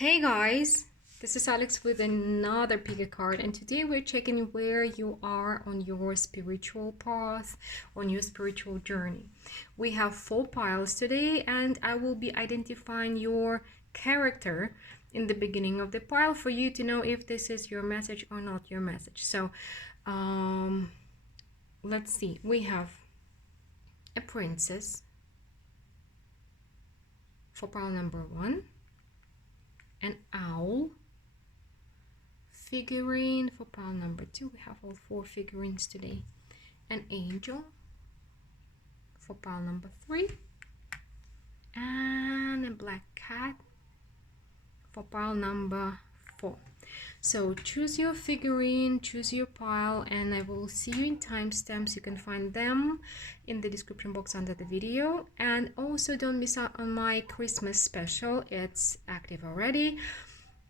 Hey guys, this is Alex with another pick a card, and today we're checking where you are on your spiritual path, on your spiritual journey. We have 4 piles today, and I will be identifying your character in the beginning of the pile for you to know if this is your message or not your message. So, let's see. We have a princess for pile number 1. An owl figurine for pile number 2. We have all 4 figurines today. An angel for pile number 3, and a black cat for pile number 4. So choose your figurine, choose your pile, and I will see you in timestamps. You can find them in the description box under the video. And also don't miss out on my Christmas special. It's active already.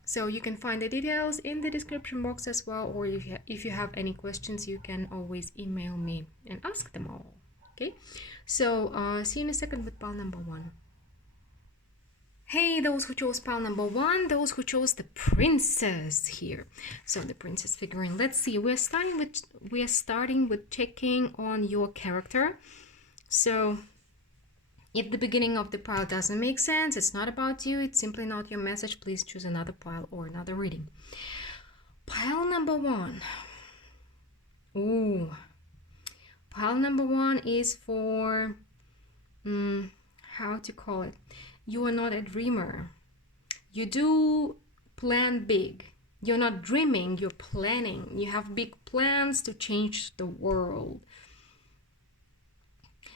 So you can find the details in the description box as well, or if you have any questions, you can always email me and ask them all. Okay, so see you in a second with pile number 1. Hey, those who chose pile number 1, those who chose the princess here. So the princess figurine. Let's see. We're starting with checking on your character. So if the beginning of the pile doesn't make sense, it's not about you, it's simply not your message, please choose another pile or another reading. Pile number 1. Ooh. Pile number 1 is for, how to call it? You are not a dreamer. You do plan big. You're not dreaming, you're planning. You have big plans to change the world.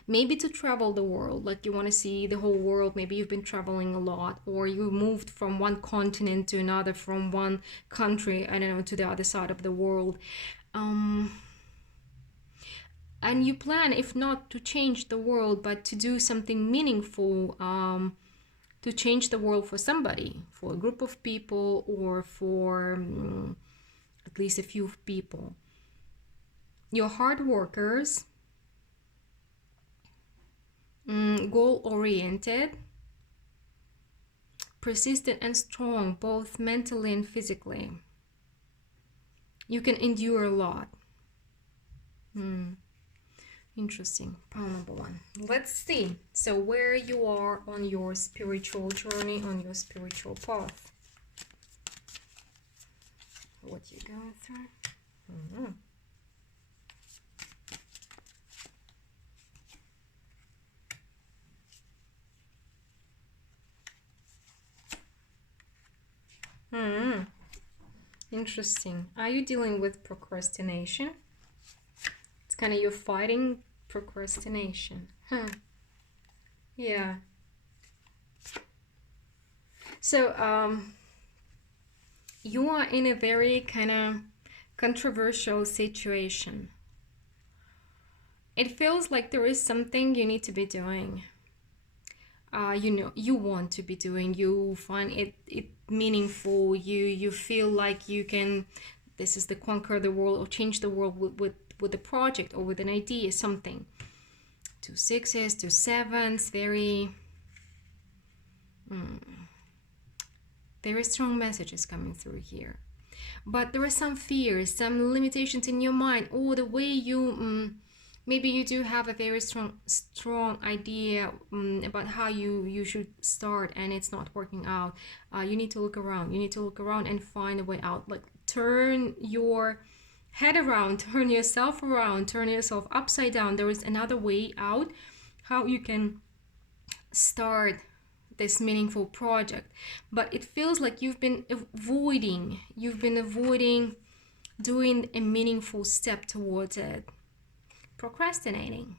Maybe to travel the world, like you want to see the whole world. Maybe you've been traveling a lot, or you moved from one continent to another, from one country, I don't know, to the other side of the world. And you plan, if not to change the world, but to do something meaningful, to change the world for somebody, for a group of people, or for at least a few people. You're hard workers. Goal-oriented, persistent and strong, both mentally and physically. You can endure a lot. Interesting. Pile number 1. Let's see. So where you are on your spiritual journey, on your spiritual path. What you're going through. Interesting. Are you dealing with procrastination? It's kind of you're fighting procrastination. Yeah. So you are in a very kind of controversial situation. It feels like there is something you need to be doing. You want to be doing, you find it meaningful, you feel like you can, this is the conquer the world or change the world with a project or with an idea, something. 2 6s, 2 7s, very strong messages coming through here. But there are some fears, some limitations in your mind, or the way you maybe you do have a very strong idea about how you should start, and it's not working out. You need to look around. You need to look around and find a way out. Like turn your head around, turn yourself around, turn yourself upside down. There is another way out, how you can start this meaningful project. But it feels like you've been avoiding doing a meaningful step towards it. Procrastinating.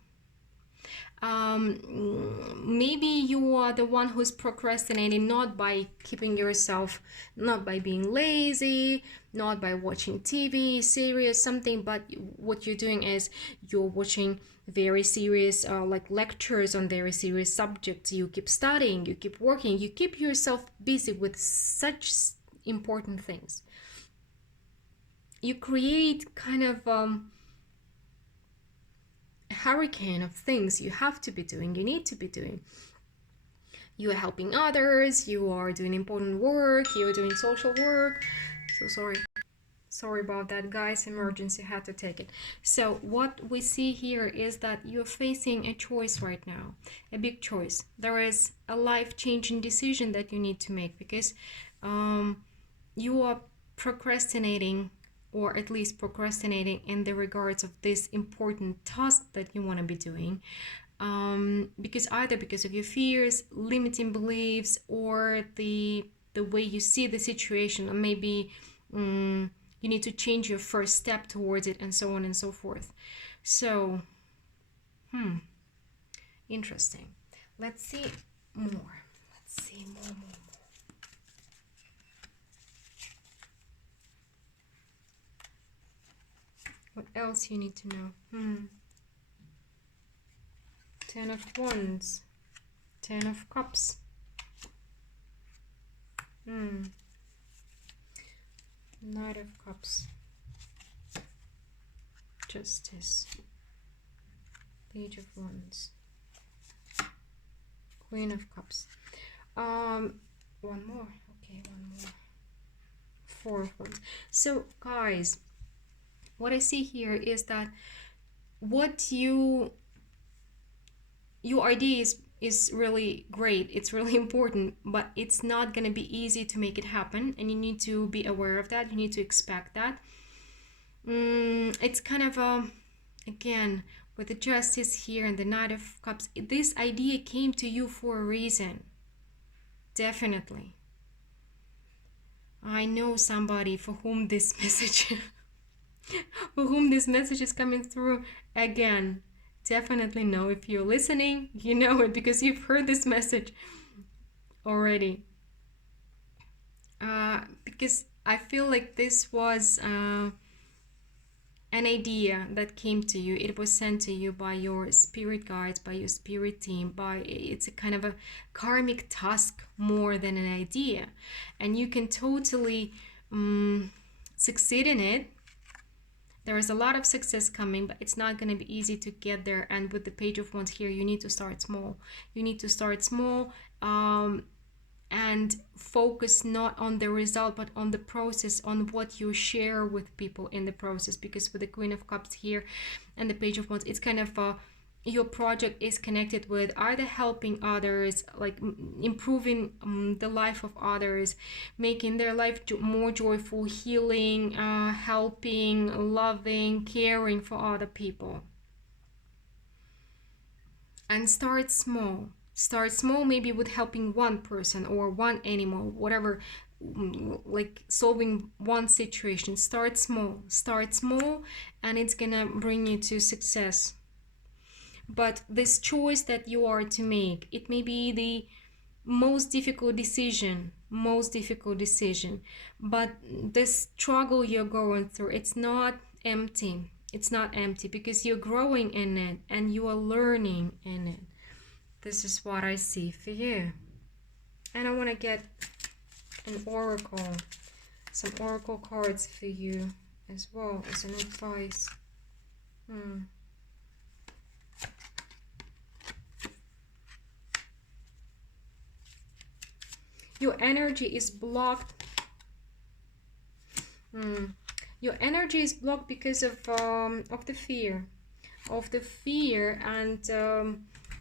Maybe you are the one who's procrastinating, not by keeping yourself, not by being lazy, not by watching TV, series, something, but what you're doing is you're watching very serious like lectures on very serious subjects. You keep studying, you keep working, you keep yourself busy with such important things. You create kind of hurricane of things you have to be doing, you need to be doing. You are helping others, you are doing important work, you're doing social work. So sorry about that, guys, emergency, had to take it. So what we see here is that you're facing a choice right now, a big choice. There is a life-changing decision that you need to make, because you are procrastinating, or at least procrastinating in the regards of this important task that you want to be doing, because either because of your fears, limiting beliefs, or the way you see the situation, or maybe you need to change your first step towards it, and so on and so forth. So interesting. Let's see more. Let's see more. What else you need to know? 10 of Wands, 10 of Cups. Knight of Cups, Justice, Page of Wands, Queen of Cups. One more. Okay, one more. 4 of Wands. So, guys, what I see here is that what your idea is really great, it's really important, but it's not going to be easy to make it happen, and you need to be aware of that. You need to expect that. It's kind of again, with the Justice here and the Knight of Cups, this idea came to you for a reason. Definitely. I know somebody for whom this message for whom this message is coming through. Again, definitely know, if you're listening, you know it, because you've heard this message already. Because I feel like this was an idea that came to you. It was sent to you by your spirit guides, by your spirit team. It's a kind of a karmic task more than an idea, and you can totally succeed in it. There is a lot of success coming, but it's not going to be easy to get there. And with the Page of Wands here, you need to start small. You need to start small, and focus not on the result, but on the process, on what you share with people in the process. Because with the Queen of Cups here and the Page of Wands, it's kind of your project is connected with either helping others, like improving the life of others, making their life more joyful, healing, helping, loving, caring for other people. And start small. Start small, maybe with helping one person or one animal, whatever, like solving one situation. Start small, and it's gonna bring you to success. But this choice that you are to make, it may be the most difficult decision, but the struggle you're going through, it's not empty. It's not empty, because you're growing in it and you are learning in it. This is what I see for you. And I want to get an oracle, some oracle cards for you as well as an advice. Your energy is blocked. Your energy is blocked because of the fear, and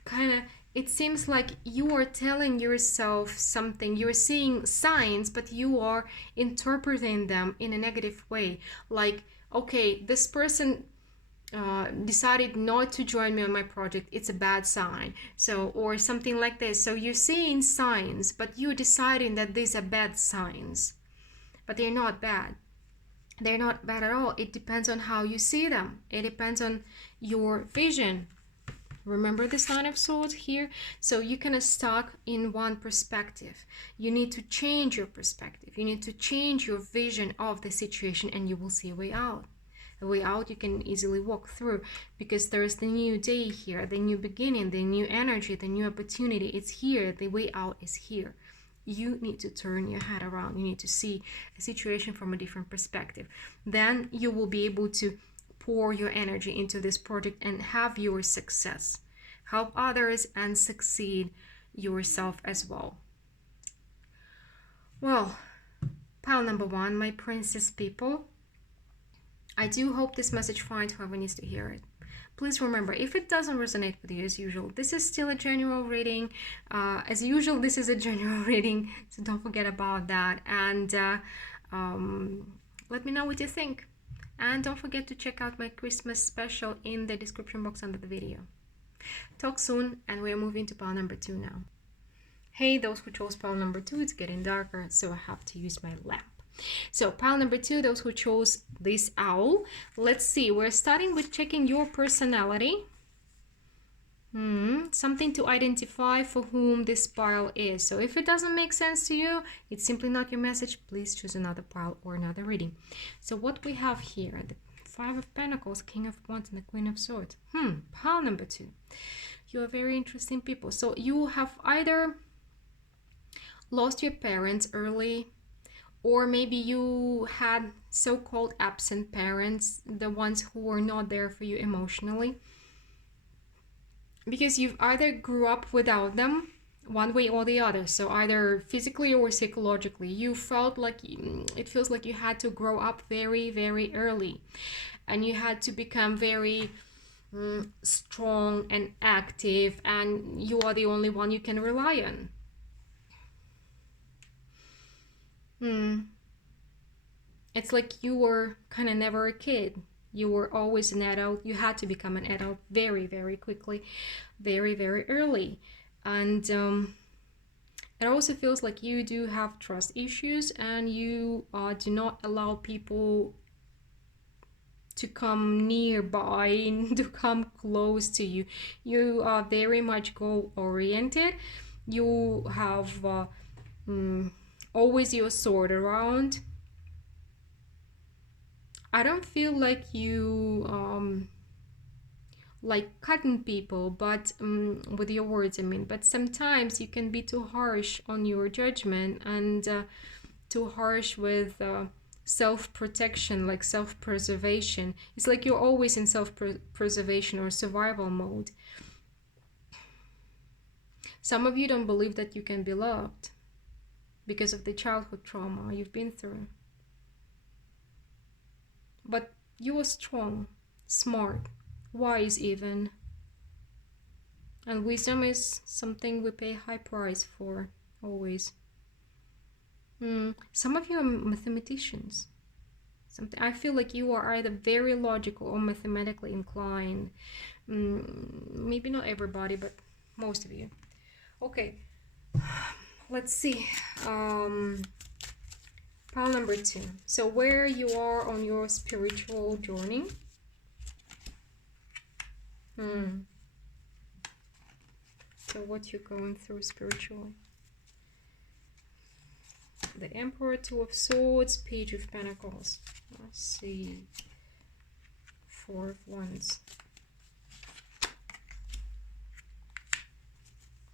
kind of, it seems like you are telling yourself something. You're seeing signs, but you are interpreting them in a negative way. Like, okay, this person decided not to join me on my project, it's a bad sign. So, or something like this. So you're seeing signs, but you're deciding that these are bad signs, but they're not bad. They're not bad at all. It depends on how you see them. It depends on your vision. Remember this Nine of Swords here? So you kind of stuck in one perspective. You need to change your perspective. You need to change your vision of the situation, and you will see a way out. A way out you can easily walk through, because there is the new day here, the new beginning, the new energy, the new opportunity. It's here. The way out is here. You need to turn your head around. You need to see a situation from a different perspective. Then you will be able to pour your energy into this project and have your success. Help others and succeed yourself as well. Well, pile number 1, my princess people, I do hope this message finds whoever needs to hear it. Please remember, if it doesn't resonate with you as usual, this is still a general reading. As usual, this is a general reading, so don't forget about that. And let me know what you think. And don't forget to check out my Christmas special in the description box under the video. Talk soon, and we're moving to pile number 2 now. Hey, those who chose pile number 2, it's getting darker, so I have to use my lamp. So pile number 2, those who chose this owl. Let's see, we're starting with checking your personality. Something to identify for whom this pile is. So if it doesn't make sense to you, it's simply not your message. Please choose another pile or another reading. So what we have here, the 5 of Pentacles, King of Wands, and the Queen of Swords. Pile number 2. You are very interesting people. So you have either lost your parents early, or maybe you had so-called absent parents, the ones who were not there for you emotionally, because you've either grew up without them one way or the other. So either physically or psychologically, you felt like, it feels like you had to grow up very, very early, and you had to become very strong and active, and you are the only one you can rely on. It's like you were kind of never a kid. You were always an adult. You had to become an adult very, very quickly, very, very early. And it also feels like you do have trust issues, and you do not allow people to come nearby, to come close to you. You are very much goal-oriented. You have always your sword around. I don't feel like you like cutting people, but with your words, I mean, but sometimes you can be too harsh on your judgment, and too harsh with self-protection, like self-preservation. It's like you're always in self-preservation or survival mode. Some of you don't believe that you can be loved because of the childhood trauma you've been through. But you are strong, smart, wise even. And wisdom is something we pay high price for, always. Some of you are mathematicians. I feel like you are either very logical or mathematically inclined. Maybe not everybody, but most of you. Okay, let's see. Pile number 2. So where you are on your spiritual journey. So what you're going through spiritually. The Emperor, 2 of Swords, Page of Pentacles. Let's see. 4 of Wands.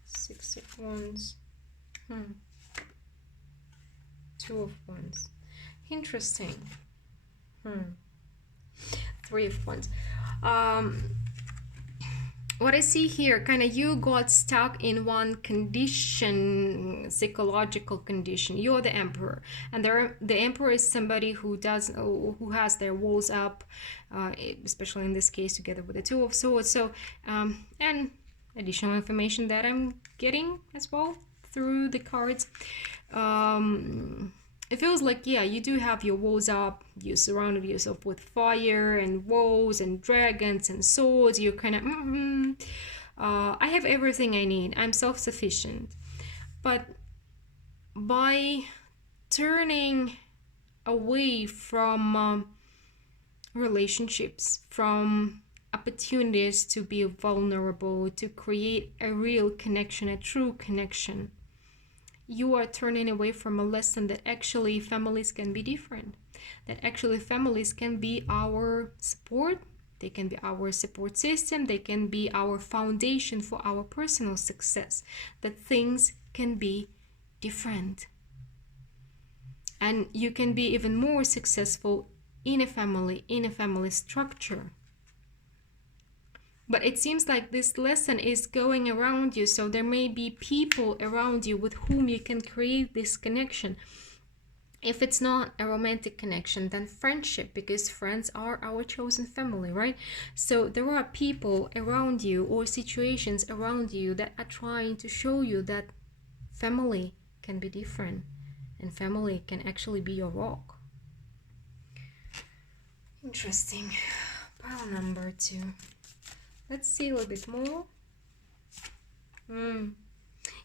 6 of Wands. 2 of Wands. Interesting. 3 of Wands. What I see here, kind of you got stuck in one condition, psychological condition. You're the Emperor, and the Emperor is somebody who has their walls up, especially in this case together with the 2 of Swords. So and additional information that I'm getting as well through the cards. It feels like, yeah, you do have your walls up. You surrounded yourself with fire and walls and dragons and swords. You're kind of, I have everything I need. I'm self-sufficient. But by turning away from relationships, from opportunities to be vulnerable, to create a real connection, a true connection, you are turning away from a lesson that actually families can be different, that actually families can be our support, they can be our support system, they can be our foundation for our personal success, that things can be different. And you can be even more successful in a family structure. But it seems like this lesson is going around you, so there may be people around you with whom you can create this connection. If it's not a romantic connection, then friendship, because friends are our chosen family, right? So there are people around you or situations around you that are trying to show you that family can be different and family can actually be your rock. Interesting. Pile number 2. Let's see a little bit more.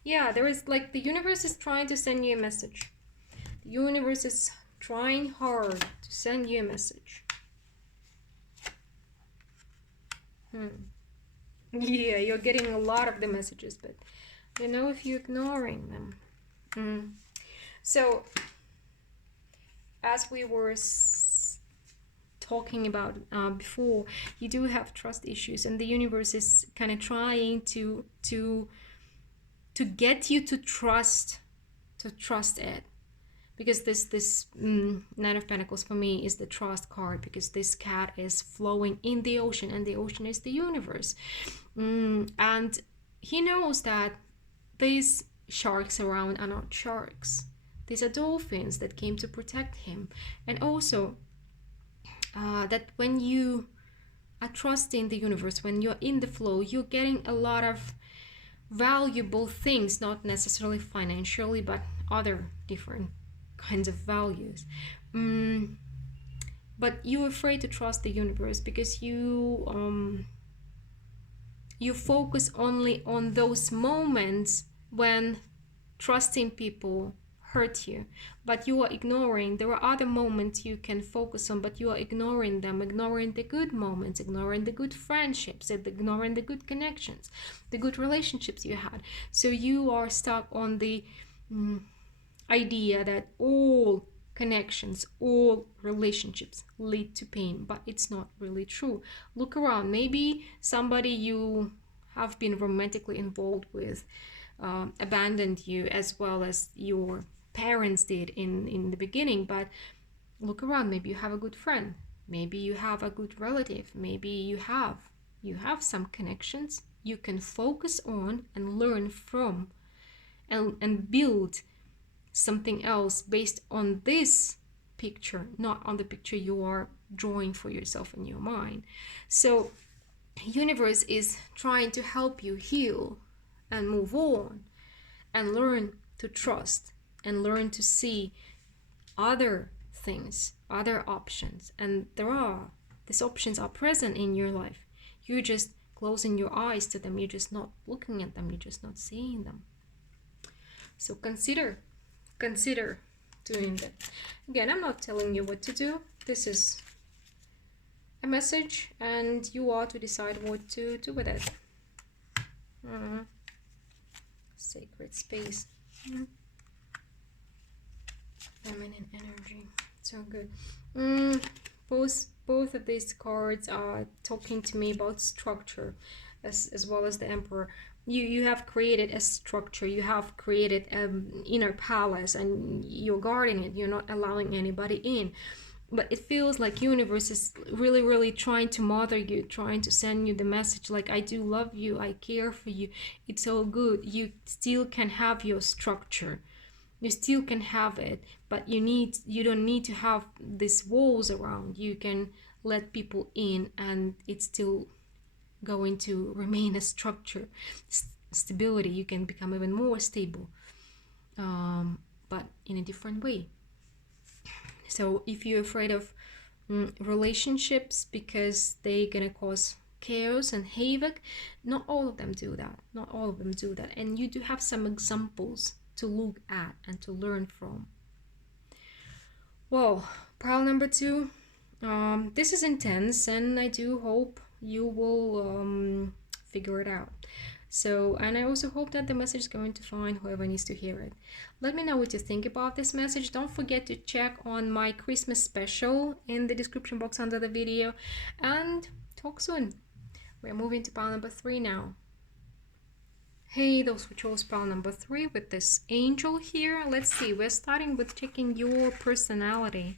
Yeah, there is like the universe is trying to send you a message. The universe is trying hard to send you a message. Yeah, you're getting a lot of the messages, but you know if you're ignoring them. So, as we were talking about before, you do have trust issues, and the universe is kind of trying to get you to trust it, because this Nine of Pentacles for me is the trust card, because this cat is flowing in the ocean, and the ocean is the universe. And he knows that these sharks around are not sharks. These are dolphins that came to protect him. And also that when you are trusting the universe, when you're in the flow, you're getting a lot of valuable things, not necessarily financially, but other different kinds of values. But you're afraid to trust the universe because you focus only on those moments when trusting people hurt you, but you are ignoring, there are other moments you can focus on, but you are ignoring them, ignoring the good moments, ignoring the good friendships, ignoring the good connections, the good relationships you had. So you are stuck on the idea that all connections, all relationships lead to pain, but it's not really true. Look around. Maybe somebody you have been romantically involved with abandoned you, as well as your parents did in the beginning, but look around. Maybe you have a good friend, maybe you have a good relative, maybe you have some connections you can focus on and learn from, and build something else based on this picture, not on the picture you are drawing for yourself in your mind. So universe is trying to help you heal and move on and learn to trust and learn to see other things, other options. And these options are present in your life. You're just closing your eyes to them. You're just not looking at them. You're just not seeing them. So consider doing that. Again, I'm not telling you what to do. This is a message, and you are to decide what to do with it. Sacred space. Feminine energy. So good. Both of these cards are talking to me about structure, as well as the Emperor. You have created a structure. You have created an inner palace, and you're guarding it. You're not allowing anybody in. But it feels like universe is really, really trying to mother you, trying to send you the message like, I do love you, I care for you, it's all good. You still can have your structure. You still can have it, but you don't need to have these walls around. You can let people in, and it's still going to remain a structure. Stability, you can become even more stable, but in a different way. So if you're afraid of relationships because they're gonna cause chaos and havoc, not all of them do that. And you do have some examples to look at and to learn from. Well, pile number 2, this is intense, and I do hope you will figure it out. So, and I also hope that the message is going to find whoever needs to hear it. Let me know what you think about this message. Don't forget to check on my Christmas special in the description box under the video, and talk soon. We're moving to pile number 3 now. Hey, those who chose pile number 3 with this angel here. Let's see, we're starting with checking your personality.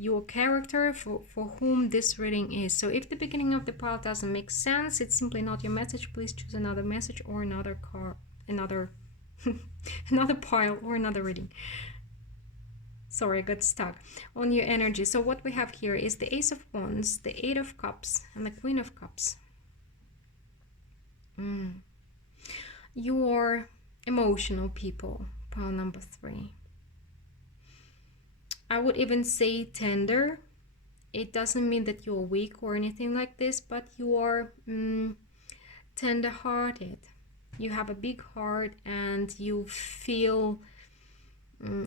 your character for whom this reading is. So if the beginning of the pile doesn't make sense, it's simply not your message, please choose another message or another card, another another pile or another reading. Sorry, I got stuck on your energy. So what we have here is the Ace of Wands, the Eight of Cups, and the Queen of Cups. You're emotional people, pile number 3. I would even say tender. It doesn't mean that you're weak or anything like this, but you are tender-hearted. You have a big heart and you feel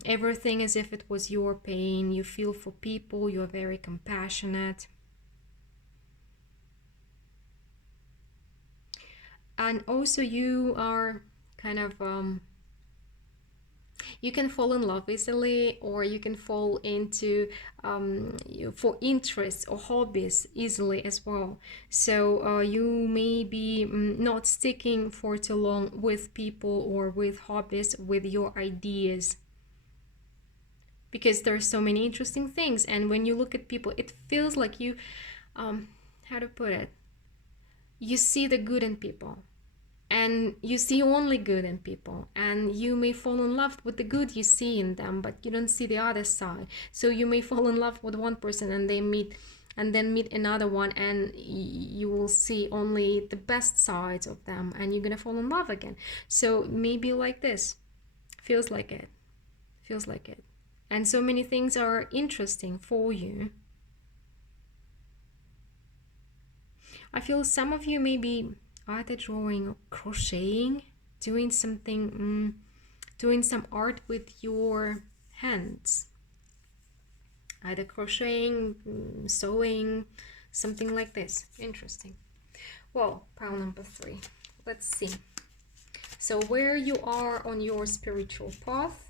everything as if it was your pain. You feel for people. You're very compassionate. And also you are kind of you can fall in love easily, or you can fall into for interests or hobbies easily as well. So you may be not sticking for too long with people or with hobbies, with your ideas, because there's so many interesting things. And when you look at people, it feels like you how to put it, you see the good in people. And you see only good in people, and you may fall in love with the good you see in them, but you don't see the other side. So you may fall in love with one person and then meet another one, and you will see only the best sides of them, and you're gonna fall in love again. So maybe like this, feels like it. And so many things are interesting for you. I feel some of you may be either drawing or crocheting, doing something, doing some art with your hands. Either crocheting, sewing, something like this. Interesting. Well, pile number 3. Let's see. So where you are on your spiritual path.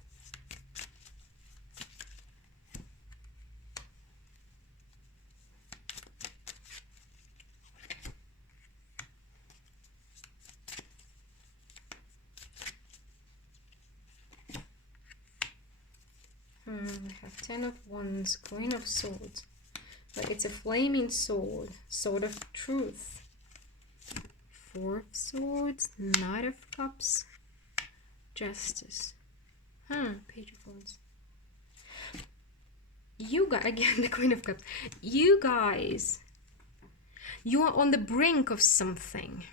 We have 10 of Wands, Queen of Swords. But it's a flaming sword, sword of truth. 4 of Swords, Knight of Cups, Justice. Page of Wands. You guys, again, the Queen of Cups. You guys, you are on the brink of something.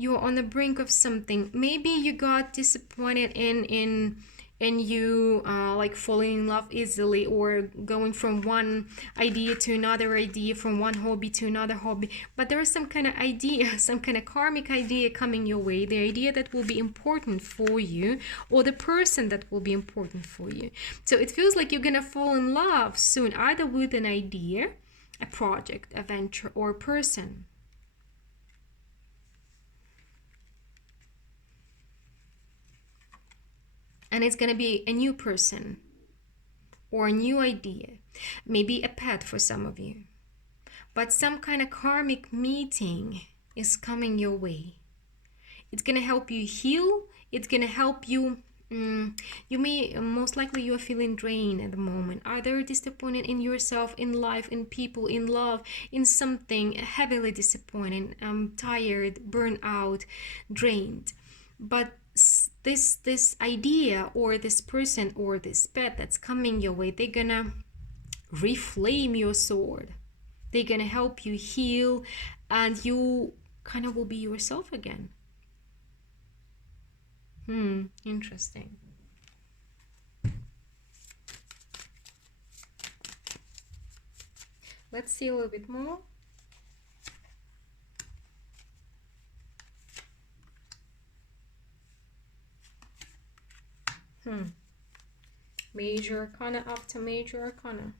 You're on the brink of something. Maybe you got disappointed in you like falling in love easily, or going from one idea to another idea, from one hobby to another hobby. But there is some kind of idea, some kind of karmic idea coming your way, the idea that will be important for you, or the person that will be important for you. So it feels like you're gonna fall in love soon, either with an idea, a project, a venture, or a person. And it's going to be a new person or a new idea, maybe a pet for some of you. But some kind of karmic meeting is coming your way. It's going to help you heal. It's going to help you. You may, most likely you are feeling drained at the moment, either disappointed in yourself, in life, in people, in love, in something, heavily disappointed, tired, burnt out, drained. But this idea or this person or this pet that's coming your way, they're gonna reflame your sword. They're gonna help you heal, and you kind of will be yourself again. Interesting. Let's see a little bit more. Major Arcana after Major Arcana.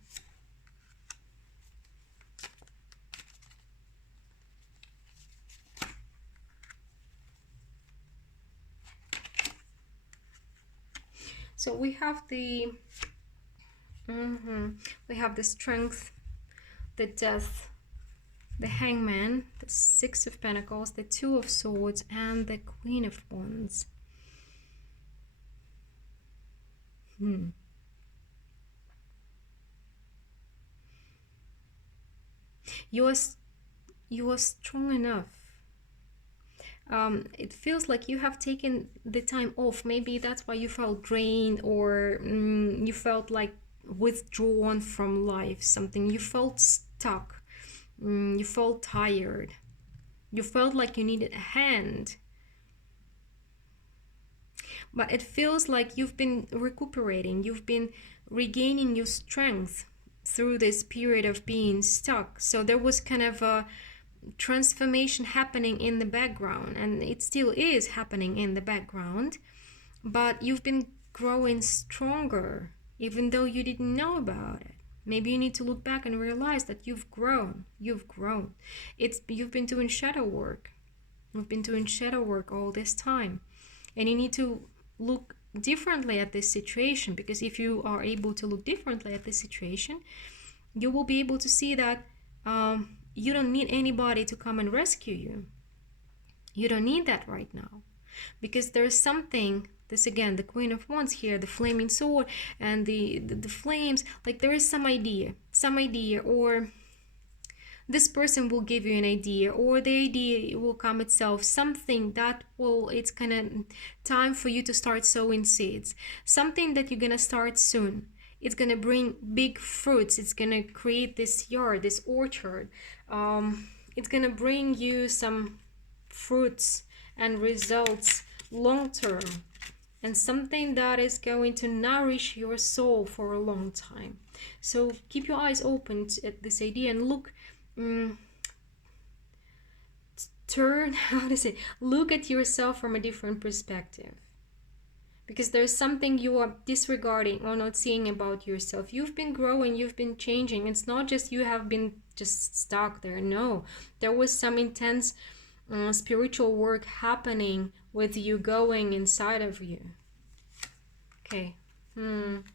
So we have the Strength, the Death, the Hangman, the Six of Pentacles, the Two of Swords, and the Queen of Wands. You are you are strong enough. It feels like you have taken the time off. Maybe that's why you felt drained, or you felt like withdrawn from life. Something, you felt stuck. You felt tired. You felt like you needed a hand. But it feels like you've been recuperating. You've been regaining your strength through this period of being stuck. So there was kind of a transformation happening in the background, and it still is happening in the background, but you've been growing stronger even though you didn't know about it. Maybe you need to look back and realize that you've grown. You've been doing shadow work. You've been doing shadow work all this time, and you need to look differently at this situation, because if you are able to look differently at this situation, you will be able to see that you don't need anybody to come and rescue you. You don't need that right now, because there is something. This again, the Queen of Wands here, the flaming sword and the flames. Like there is some idea, or this person will give you an idea, or the idea will come itself. Something that will, it's kind of time for you to start sowing seeds. Something that you're gonna start soon. It's gonna bring big fruits. It's gonna create this yard, this orchard. It's gonna bring you some fruits and results long term, and something that is going to nourish your soul for a long time. So keep your eyes open at this idea and look. Look at yourself from a different perspective, because there's something you are disregarding or not seeing about yourself. You've been growing, you've been changing. It's not just you have been just stuck there. No, there was some intense spiritual work happening with you going inside of you. Okay.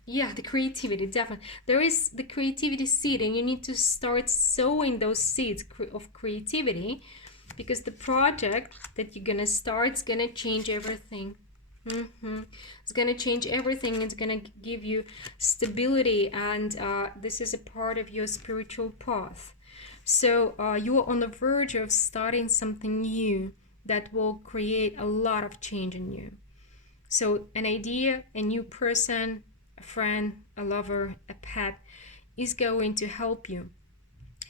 Yeah, the creativity, definitely. There is the creativity seed, and you need to start sowing those seeds of creativity, because the project that you're gonna start is gonna change everything. It's gonna change everything. It's gonna give you stability, and this is a part of your spiritual path. So you are on the verge of starting something new that will create a lot of change in you. So an idea, a new person, a friend, a lover, a pet is going to help you.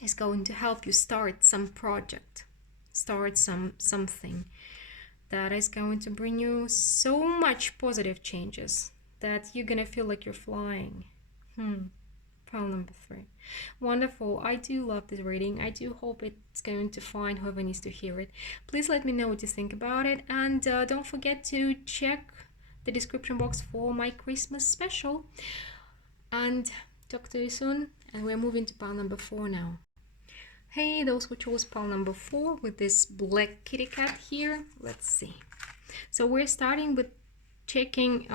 Is going to help you start some project, start something that is going to bring you so much positive changes that you're gonna feel like you're flying. Pile number 3. Wonderful. I do love this reading. I do hope it's going to find whoever needs to hear it. Please let me know what you think about it, and don't forget to check the description box for my Christmas special. And talk to you soon. And we're moving to pile number 4 now. Hey, those who chose pile number 4 with this black kitty cat here. Let's see. So we're starting with checking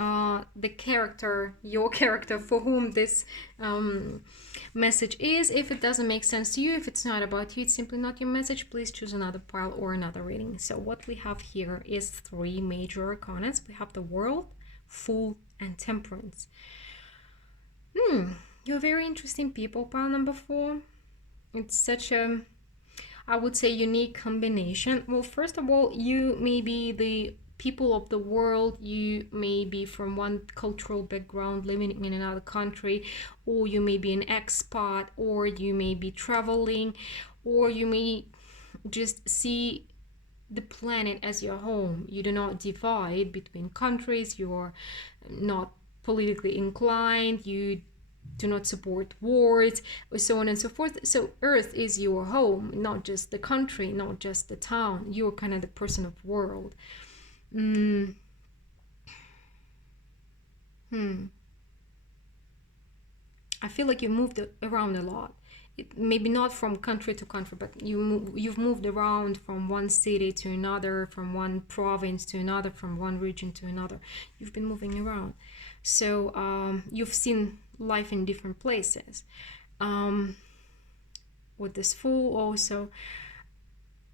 the character, your character, for whom this message is. If it doesn't make sense to you, if it's not about you, it's simply not your message, please choose another pile or another reading. So what we have here is 3 major arcanas. We have the World, Fool, and Temperance. You're very interesting people, pile number 4. It's such a, I would say, unique combination. Well, first of all, you may be the people of the world. You may be from one cultural background living in another country, or you may be an expat, or you may be traveling, or you may just see the planet as your home. You do not divide between countries. You are not politically inclined. You do not support wars, so on and so forth. So Earth is your home, not just the country, not just the town. You're kind of the person of the world. I feel like you moved around a lot. Maybe not from country to country, but you've moved around from one city to another, from one province to another, from one region to another. You've been moving around. So you've seen life in different places. With this Fool also.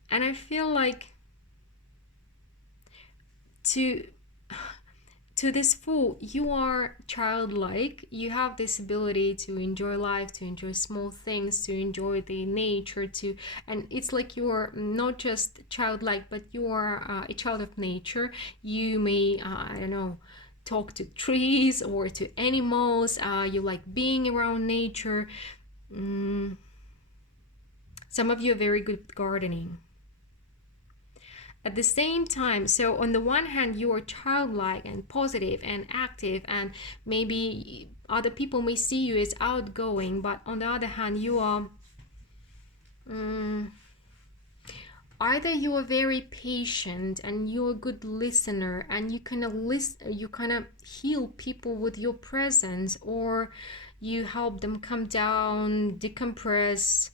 And I feel like to to this full, you are childlike. You have this ability to enjoy life, to enjoy small things, to enjoy the nature, to, and it's like you are not just childlike, but you are a child of nature. You may, I don't know, talk to trees or to animals. You like being around nature. Mm. Some of you are very good at gardening. At the same time, so on the one hand, you are childlike and positive and active, and maybe other people may see you as outgoing, but on the other hand, you are either you are very patient and you're a good listener, and you kind of listen, you kind of heal people with your presence, or you help them come down, decompress,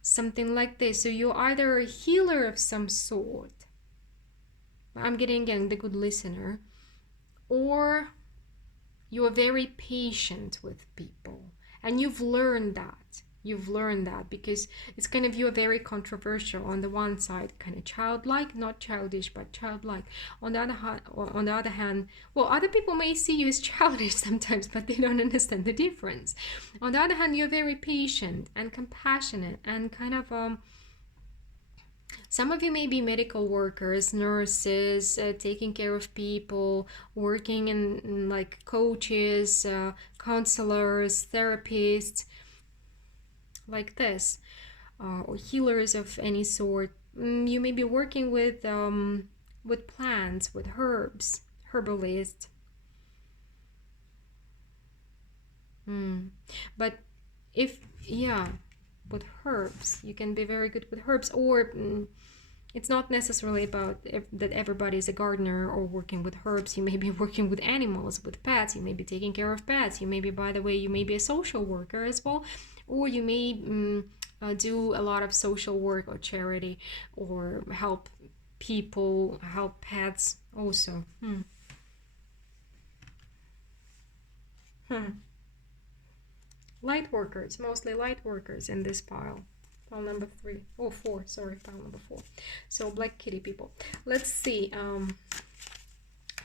something like this. So you're either a healer of some sort, I'm getting again the good listener, or you're very patient with people, and you've learned that because it's kind of, you're very controversial. On the one side, kind of childlike, not childish but childlike. On the other hand, well, other people may see you as childish sometimes, but they don't understand the difference. On the other hand, you're very patient and compassionate and kind of some of you may be medical workers, nurses, taking care of people, working in like coaches, counselors, therapists, like this, or healers of any sort. You may be working with plants, with herbs, herbalist. But if, yeah, with herbs, you can be very good with herbs, or it's not necessarily about that everybody is a gardener or working with herbs. You may be working with animals, with pets. You may be taking care of pets. You may be, by the way, you may be a social worker as well, or you may do a lot of social work or charity, or help people, help pets also. Light workers, mostly light workers in this pile. Pile number 3. Oh, 4, sorry, pile number 4. So black kitty people. Let's see.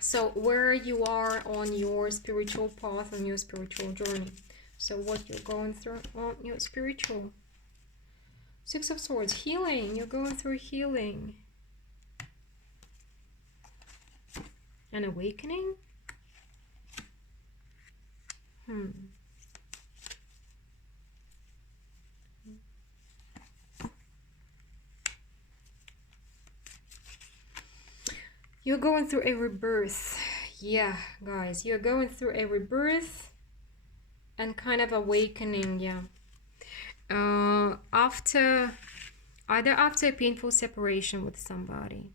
So where you are on your spiritual path, on your spiritual journey. So what you're going through on your spiritual. 6 of Swords, healing. You're going through healing. An awakening? You're going through a rebirth. Yeah, guys, you're going through a rebirth and kind of awakening, yeah. After a painful separation with somebody.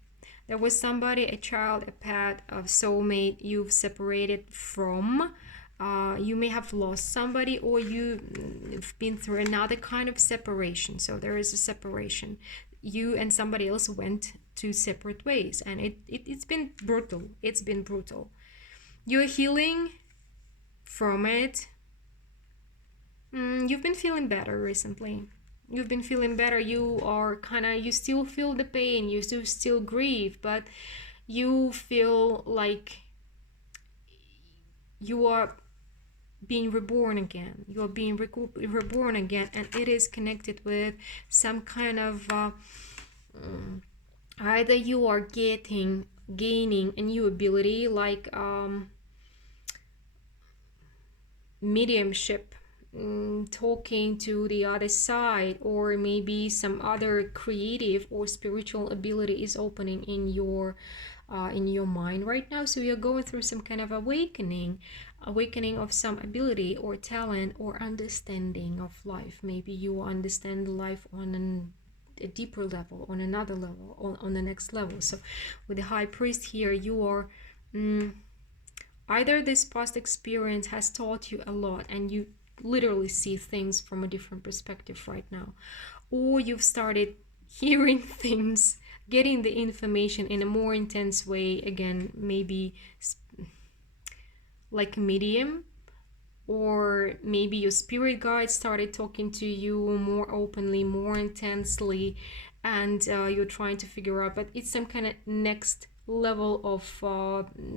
There was somebody, a child, a pet, a soulmate you've separated from. You may have lost somebody, or you've been through another kind of separation. So there is a separation. You and somebody else went two separate ways, and it's been brutal. It's been brutal. You're healing from it. You've been feeling better recently. You've been feeling better. You are you still feel the pain. You still grieve, but you feel like you are being reborn again. You are being reborn again, and it is connected with some kind of either you are gaining a new ability, like mediumship, talking to the other side, or maybe some other creative or spiritual ability is opening in your mind right now. So you're going through some kind of awakening of some ability or talent or understanding of life. Maybe you understand life on a deeper level, on another level, on the next level. So with the High Priest here, you are either this past experience has taught you a lot and you literally see things from a different perspective right now, or you've started hearing things, getting the information in a more intense way again, maybe like a medium, or maybe your spirit guide started talking to you more openly, more intensely, and you're trying to figure out, but it's some kind of next level of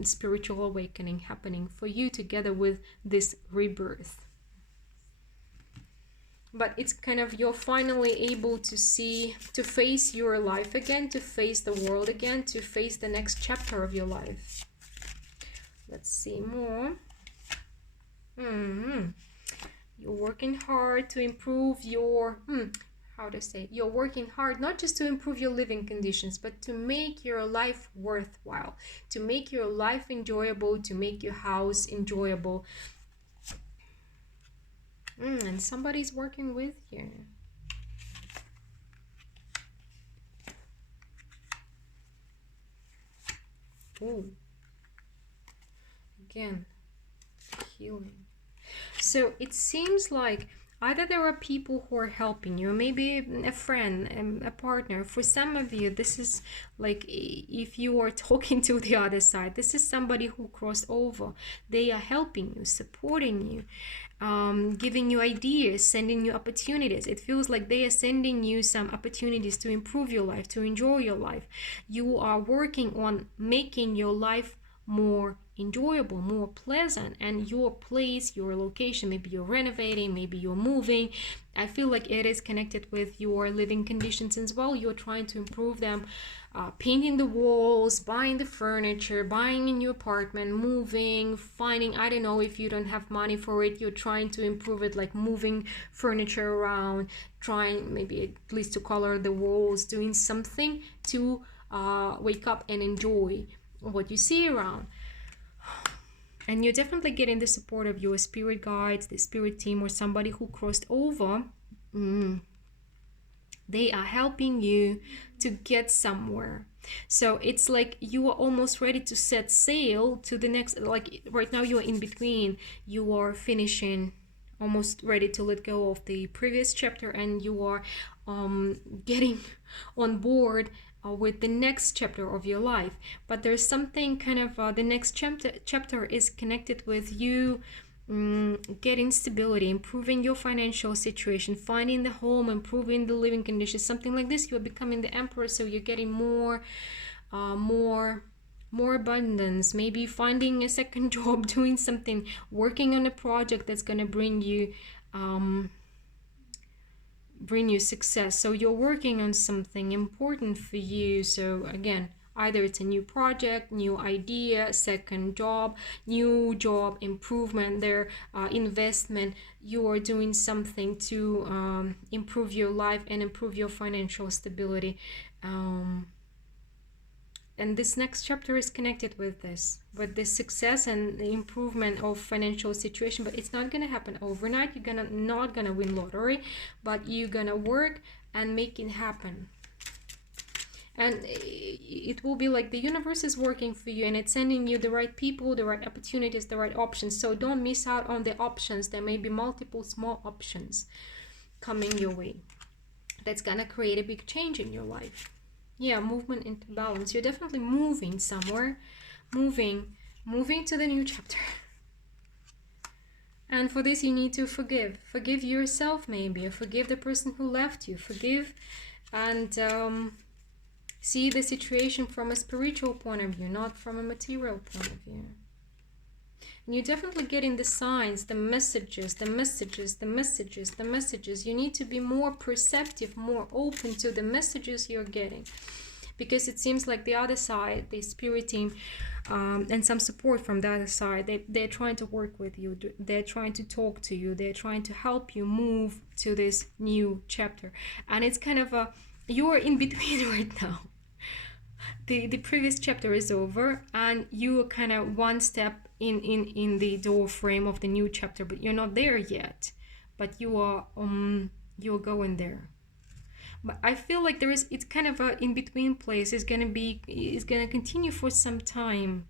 spiritual awakening happening for you together with this rebirth. But it's kind of, you're finally able to see, to face your life again, to face the world again, to face the next chapter of your life. Let's see more. You're working hard to improve your how to say, you're working hard not just to improve your living conditions, but to make your life worthwhile, to make your life enjoyable, to make your house enjoyable. And somebody's working with you. Ooh. Again, healing. So it seems like either there are people who are helping you, maybe a friend, a partner. For some of you, this is like, if you are talking to the other side, this is somebody who crossed over. They are helping you, supporting you, giving you ideas, sending you opportunities. It feels like they are sending you some opportunities to improve your life, to enjoy your life. You are working on making your life more enjoyable, more pleasant, and your place, your location, maybe you're renovating, maybe you're moving. I feel like it is connected with your living conditions as well. You're trying to improve them, painting the walls, buying the furniture, buying a new apartment, moving, finding, I don't know, if you don't have money for it, you're trying to improve it, like moving furniture around, trying maybe at least to color the walls, doing something to wake up and enjoy what you see around. And you're definitely getting the support of your spirit guides, the spirit team, or somebody who crossed over. They are helping you to get somewhere. So it's like you are almost ready to set sail to the next, like right now you're in between. You are finishing, almost ready to let go of the previous chapter, and you are getting on board with the next chapter of your life. But there's something kind of the next chapter is connected with you getting stability, improving your financial situation, finding the home, improving the living conditions, something like this. You're becoming the emperor, so you're getting more abundance, maybe finding a second job, doing something, working on a project that's going to bring you success. So you're working on something important for you. So again, either it's a new project, new idea, second job, new job, improvement there, investment. You are doing something to improve your life and improve your financial stability. And this next chapter is connected with this success and the improvement of financial situation. But it's not gonna happen overnight. You're not gonna win lottery, but you're gonna work and make it happen. And it will be like the universe is working for you, and it's sending you the right people, the right opportunities, the right options. So don't miss out on the options. There may be multiple small options coming your way that's gonna create a big change in your life. Yeah, movement into balance. You're definitely moving somewhere, moving to the new chapter. And for this, you need to forgive yourself, maybe, or forgive the person who left you. Forgive and see the situation from a spiritual point of view, not from a material point of view. And you're definitely getting the signs, the messages. You need to be more perceptive, more open to the messages you're getting. Because it seems like the other side, the spirit team, and some support from the other side, they're trying to work with you. They're trying to talk to you. They're trying to help you move to this new chapter. And it's kind of you're in between right now. The previous chapter is over, and you are kind of one step in the door frame of the new chapter, but you're not there yet. But you're going there. But I feel like it's kind of a in-between place. It's gonna continue for some time.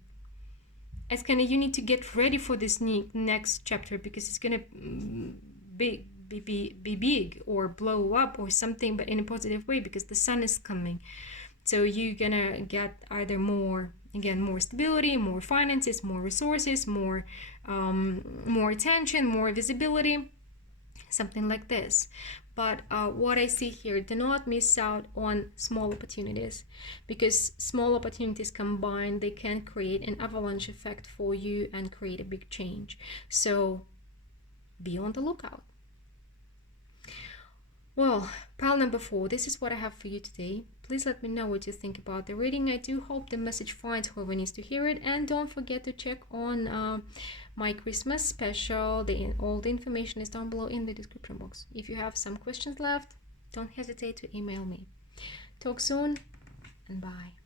It's kind of, you need to get ready for this next chapter, because it's gonna be big or blow up or something, but in a positive way, because the sun is coming. So you're gonna get either more stability, more finances, more resources, more attention, more visibility, something like this. But what I see here, do not miss out on small opportunities, because small opportunities combined, they can create an avalanche effect for you and create a big change. So be on the lookout. Well, pile number 4, this is what I have for you today. Please let me know what you think about the reading. I do hope the message finds whoever needs to hear it. And don't forget to check on my Christmas special. All the information is down below in the description box. If you have some questions left, don't hesitate to email me. Talk soon, and bye.